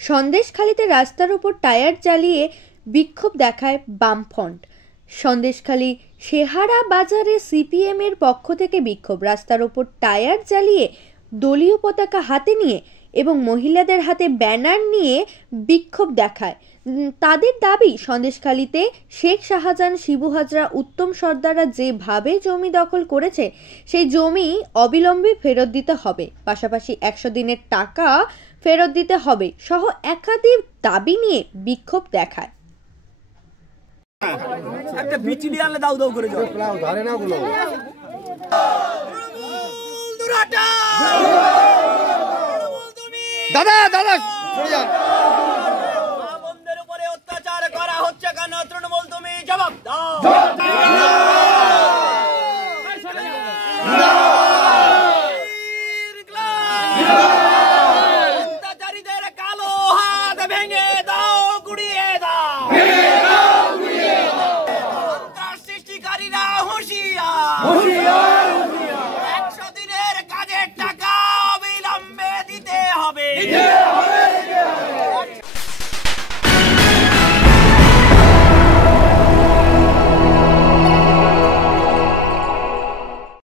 সন্দেশখালীতে রাস্তার উপর টায়ার জ্বালিয়ে বিক্ষোভ দেখায় বামফ্রন্ট। সন্দেশখালী শেহারা বাজারে সিপিএম এর পক্ষ থেকে বিক্ষোভ। রাস্তার উপর টায়ার জ্বালিয়ে দলীয় পতাকা হাতে নিয়ে এবং মহিলাদের হাতে ব্যানার নিয়ে বিক্ষোভ দেখায়। তাদের দাবি, সন্দেশখালীতে শেখ শাহজাহান, শিবু হাজরা, উত্তম সর্দাররা যেভাবে জমি দখল করেছে সেই জমি অবিলম্বে ফেরত দিতে হবে, পাশাপাশি 100 দিনের টাকা ফেরত দিতে হবে সহ একাধিক দাবি নিয়ে বিক্ষোভ দেখায়। একটা বিচলি আনলে দাও দাও করে যাও ধরে না গুলো দাদা দাদা সরে যান।